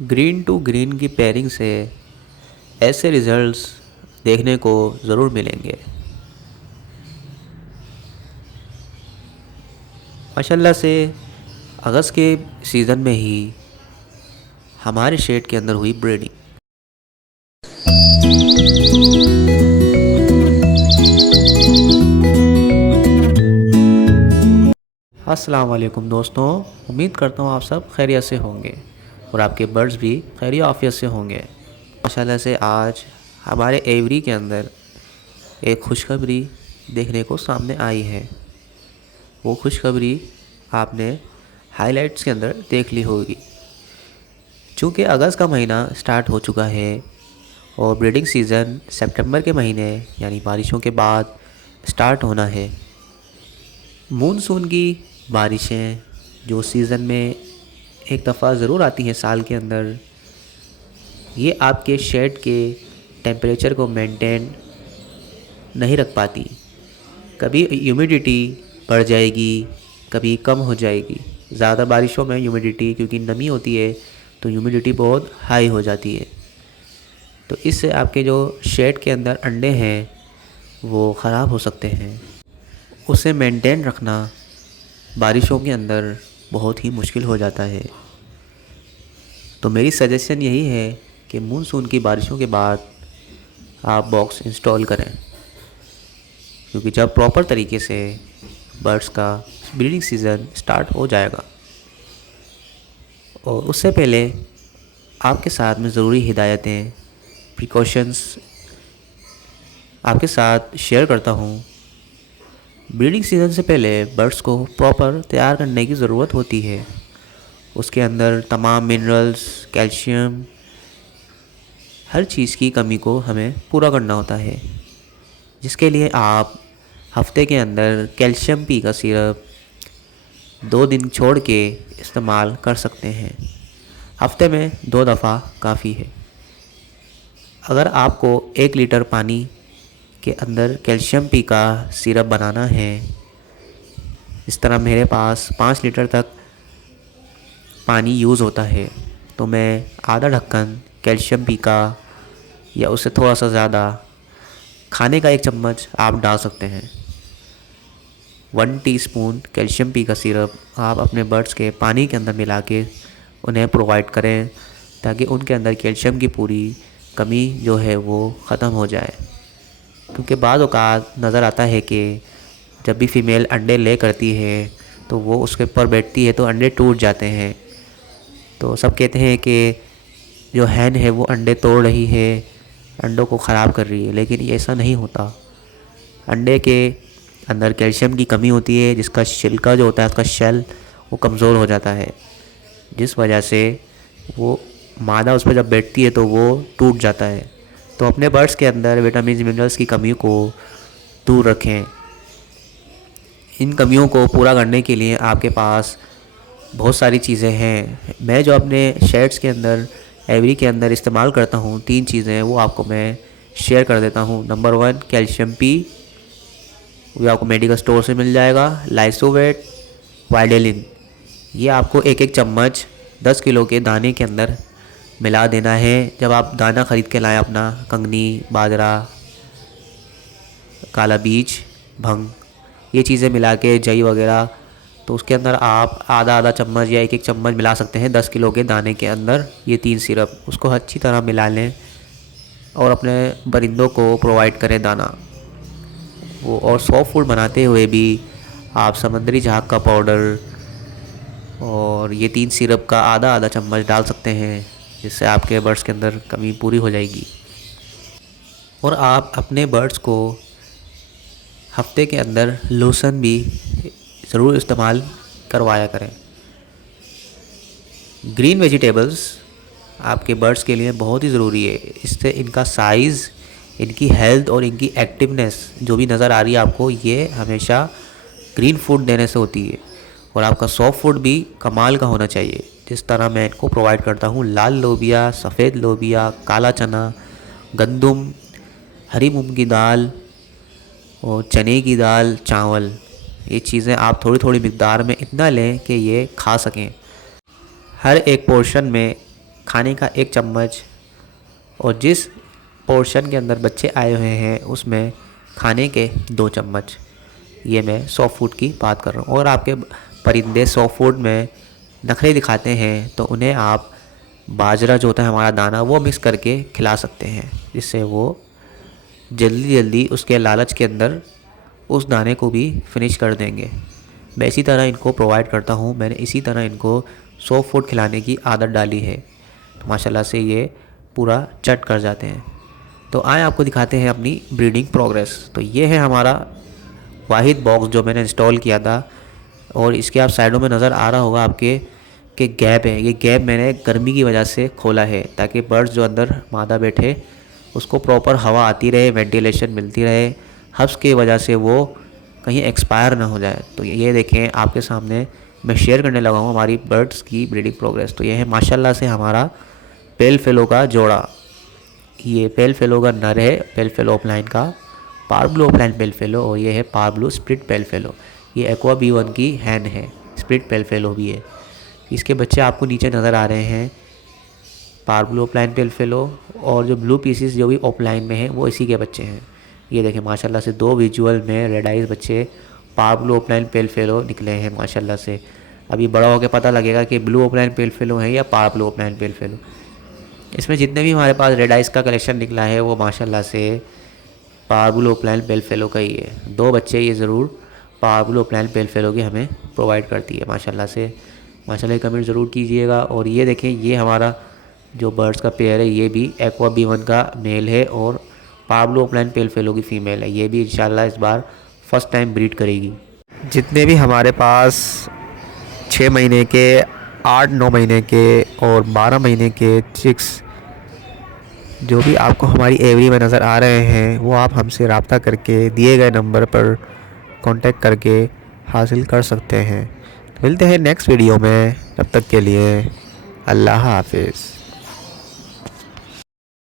Green to green की pairing से ऐसे रिजल्ट्स देखने को ज़रूर मिलेंगे। माशाल्लाह से अगस्त के सीज़न में ही हमारे शेड के अंदर हुई ब्रीडिंग। अस्सलाम वालेकुम दोस्तों, उम्मीद करता हूँ आप सब खैरियत से होंगे और आपके बर्ड्स भी खैरियत आफियत से होंगे। माशाल्लाह से आज हमारे एवरी के अंदर एक खुशखबरी देखने को सामने आई है। वो खुशखबरी आपने हाइलाइट्स के अंदर देख ली होगी। चूँकि अगस्त का महीना स्टार्ट हो चुका है और ब्रीडिंग सीज़न सितंबर के महीने यानी बारिशों के बाद स्टार्ट होना है। मूनसून की बारिशें जो सीज़न में एक दफ़ा ज़रूर आती हैं साल के अंदर, ये आपके शेड के टेम्परेचर को मेंटेन नहीं रख पाती। कभी ह्यूमिडिटी बढ़ जाएगी, कभी कम हो जाएगी। ज़्यादा बारिशों में ह्यूमिडिटी, क्योंकि नमी होती है तो ह्यूमिडिटी बहुत हाई हो जाती है, तो इससे आपके जो शेड के अंदर अंडे हैं वो ख़राब हो सकते हैं। उसे मेंटेन रखना बारिशों के अंदर बहुत ही मुश्किल हो जाता है। तो मेरी सजेशन यही है कि मूनसून की बारिशों के बाद आप बॉक्स इंस्टॉल करें, क्योंकि जब प्रॉपर तरीके से बर्ड्स का ब्रीडिंग सीज़न स्टार्ट हो जाएगा और उससे पहले आपके साथ में ज़रूरी हिदायतें, प्रिकॉशंस आपके साथ शेयर करता हूँ। ब्रीडिंग सीज़न से पहले बर्ड्स को प्रॉपर तैयार करने की ज़रूरत होती है। उसके अंदर तमाम मिनरल्स, कैल्शियम, हर चीज़ की कमी को हमें पूरा करना होता है, जिसके लिए आप हफ्ते के अंदर कैल्शियम पी का सिरप 2 दिन छोड़ के इस्तेमाल कर सकते हैं। हफ्ते में 2 दफ़ा काफ़ी है। अगर आपको 1 लीटर पानी के अंदर कैल्शियम पी का सिरप बनाना है, इस तरह मेरे पास 5 लीटर तक पानी यूज़ होता है, तो मैं आधा ढक्कन कैल्शियम पी का या उससे थोड़ा सा ज़्यादा, खाने का 1 चम्मच आप डाल सकते हैं। 1 टीस्पून कैल्शियम पी का सिरप आप अपने बर्ड्स के पानी के अंदर मिला के उन्हें प्रोवाइड करें, ताकि उनके अंदर कैल्शियम की पूरी कमी जो है वो ख़त्म हो जाए। क्योंकि बाद औक़ात नज़र आता है कि जब भी फ़ीमेल अंडे ले करती है तो वो उसके ऊपर बैठती है तो अंडे टूट जाते हैं। तो सब कहते हैं कि जो हैन है वो अंडे तोड़ रही है, अंडों को ख़राब कर रही है, लेकिन ये ऐसा नहीं होता। अंडे के अंदर कैल्शियम की कमी होती है, जिसका छिलका जो होता है, उसका शेल वो कमज़ोर हो जाता है, जिस वजह से वो मादा उस पर जब बैठती है तो वो टूट जाता है। तो अपने बर्ड्स के अंदर विटामिन मिनरल्स की कमी को दूर रखें। इन कमियों को पूरा करने के लिए आपके पास बहुत सारी चीज़ें हैं। मैं जो अपने शेड्स के अंदर एवरी के अंदर इस्तेमाल करता हूँ, 3 चीज़ें वो आपको मैं शेयर कर देता हूँ। नंबर 1 कैल्शियम पी, वो आपको मेडिकल स्टोर से मिल जाएगा। लाइसोवेट, वाइडेलिन, ये आपको 1-1 चम्मच 10 किलो के दाने के अंदर मिला देना है। जब आप दाना ख़रीद के लाएँ अपना, कंगनी, बाजरा, काला बीज, भंग, ये चीज़ें मिला के, जई वगैरह, तो उसके अंदर आप आधा चम्मच या 1-1 चम्मच मिला सकते हैं 10 किलो के दाने के अंदर। ये 3 सिरप उसको अच्छी तरह मिला लें और अपने परिंदों को प्रोवाइड करें दाना वो। और सॉफ्ट फूड बनाते हुए भी आप समंदरी झाग का पाउडर और ये 3 सिरप का आधा चम्मच डाल सकते हैं, जिससे आपके बर्ड्स के अंदर कमी पूरी हो जाएगी। और आप अपने बर्ड्स को हफ्ते के अंदर लोशन भी ज़रूर इस्तेमाल करवाया करें। ग्रीन वेजिटेबल्स आपके बर्ड्स के लिए बहुत ही ज़रूरी है। इससे इनका साइज़, इनकी हेल्थ और इनकी एक्टिवनेस जो भी नज़र आ रही है आपको, ये हमेशा ग्रीन फूड देने से होती है। और आपका सॉफ्ट फूड भी कमाल का होना चाहिए, जिस तरह मैं इनको प्रोवाइड करता हूँ। लाल लोबिया, सफ़ेद लोबिया, काला चना, गंदम, हरी मूंग की दाल और चने की दाल, चावल, ये चीज़ें आप थोड़ी थोड़ी मिक़दार में इतना लें कि ये खा सकें। हर एक पोर्शन में खाने का 1 चम्मच और जिस पोर्शन के अंदर बच्चे आए हुए हैं उसमें खाने के 2 चम्मच। ये मैं सॉफ्ट फूड की बात कर रहा हूँ। और आपके परिंदे सॉफ्ट फूड में नखरे दिखाते हैं तो उन्हें आप बाजरा जो होता है हमारा दाना वो मिक्स करके खिला सकते हैं, जिससे वो जल्दी जल्दी उसके लालच के अंदर उस दाने को भी फिनिश कर देंगे। मैं इसी तरह इनको प्रोवाइड करता हूँ। मैंने इसी तरह इनको सॉफ्ट फूड खिलाने की आदत डाली है, तो माशाल्लाह से ये पूरा चट कर जाते हैं। तो आए आपको दिखाते हैं अपनी ब्रीडिंग प्रोग्रेस। तो ये है हमारा वाहिद बॉक्स जो मैंने इंस्टॉल किया था, और इसके आप साइडों में नज़र आ रहा होगा आपके कि गैप है। ये गैप मैंने गर्मी की वजह से खोला है ताकि बर्ड्स जो अंदर मादा बैठे उसको प्रॉपर हवा आती रहे, वेंटिलेशन मिलती रहे, हब्स की वजह से वो कहीं एक्सपायर ना हो जाए। तो ये देखें आपके सामने मैं शेयर करने लगा हूँ हमारी बर्ड्स की ब्रीडिंग प्रोग्रेस। तो ये है माशाल्लाह से हमारा पेल फेलो का जोड़ा। ये पेल फेलो का नर है, पेल फेलो ऑफलाइन का, पार ब्लू ऑफलाइन पेल फेलो, और ये है पार ब्लू स्प्लिट पेल फेलो। ये एक्वा B1 की हैन है, स्प्लिट पेल फेलो भी है। इसके बच्चे आपको नीचे नज़र आ रहे हैं, पार ब्लू ऑफलाइन पेल फेलो, और जो ब्लू पीसीस जो भी ऑफलाइन में है वो इसी के बच्चे हैं। ये देखें माशाल्लाह से 2 विजुअल में रेड आइज बच्चे पार ब्लू ऑफलाइन पेल फेलो निकले हैं माशाल्लाह से। अभी बड़ा होकर पता लगेगा कि ब्लू ऑफलाइन पेल फेलो है या पार ब्लू ऑफलाइन पेल फेलो। इसमें जितने भी हमारे पास रेड आइज का कलेक्शन निकला है वो माशाल्लाह से पार ब्लू ऑफलाइन पेल फेलो का ही है। 2 बच्चे ये ज़रूर पार ब्लू ऑफलाइन पेल फेलो के हमें प्रोवाइड करती है माशाल्लाह से। माशाल्लाह कमेंट ज़रूर कीजिएगा। और ये देखें ये हमारा जो बर्ड्स का पेयर है ये भी एक्वा B1 का मेल है और पाब्लो ऑफलाइन पेल फेलो की फ़ीमेल है। ये भी इंशाल्लाह इस बार फर्स्ट टाइम ब्रीड करेगी। जितने भी हमारे पास 6 महीने के, 8-9 महीने के और 12 महीने के चिक्स जो भी आपको हमारी एवरी में नज़र आ रहे हैं वो आप हमसे रब्ता करके दिए गए नंबर पर कांटेक्ट करके हासिल कर सकते हैं। मिलते हैं नेक्स्ट वीडियो में, तब तक के लिए अल्लाह हाफिज़।